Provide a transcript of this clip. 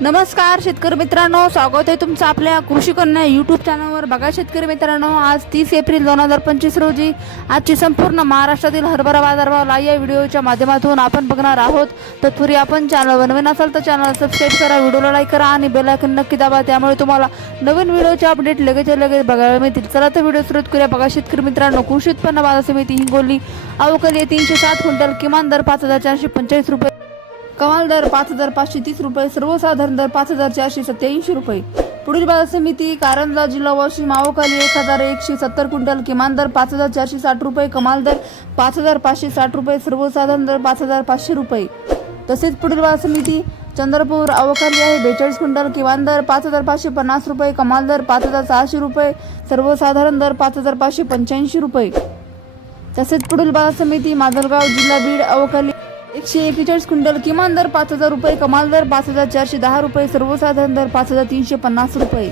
नमस्कार शेतकरी मित्रांनो. स्वागत आहे तुमचं आपल्या कृषी कन्या यूट्यूब चॅनलवर बघा शेतकरी मित्रांनो आज तीस एप्रिल दोन हजार पंचवीस रोजी आजची संपूर्ण महाराष्ट्रातील हरभरा बाजारभावला या व्हिडिओच्या माध्यमातून आपण बघणार आहोत. तत्पूर्वी आपण चॅनल नवीन असाल तर चॅनल सबस्क्राईब करा व्हिडिओला लाईक करा आणि बेलायकन नक्की दाबा. त्यामुळे तुम्हाला नवीन व्हिडिओचे अपडेट लगेच लगेच बघायला मिळतील. चला तर व्हिडिओ सुरू करूया. बघा शेतकरी मित्रांनो कृषी उत्पन्न बाजार समिती हिंगोली अवकली तीनशे साठ क्विंटल किमान दर पाच हजार चारशे पंचेचाळीस रुपये कमाल दर पाच हजार पाचशे तीस रुपये सर्वसाधारण दर पाच हजार चारशे सत्याऐंशी रुपये. पुढील बाजार समिती कारंजा जिल्हा वाशिम मावखाली एक हजार एकशे सत्तर क्विंटल किमान दर पाच हजार चारशे साठ रुपये कमाल दर पाच हजार पाचशे साठ रुपये सर्वसाधारण दर पाच हजार पाचशे रुपये. तसेच पुढील बाजार समिती चंद्रपूर अवकाली आहे बेचाळीस क्विंटल किमान दर पाच हजार पाचशे पन्नास रुपये कमाल दर पाच हजार सहाशे रुपये सर्वसाधारण दर पाच हजार पाचशे पंच्याऐंशी रुपये. तसेच पुढील बाजार समिती माजलगाव जिल्हा बीड अवकाली एकशे एकेचाळीस क्विंटल किमान दर पाच हजार रुपये कमाल दर पाच हजार चारशे दहा रुपये सर्वसाधारण दर पाच हजार तीनशे पन्नास रुपये.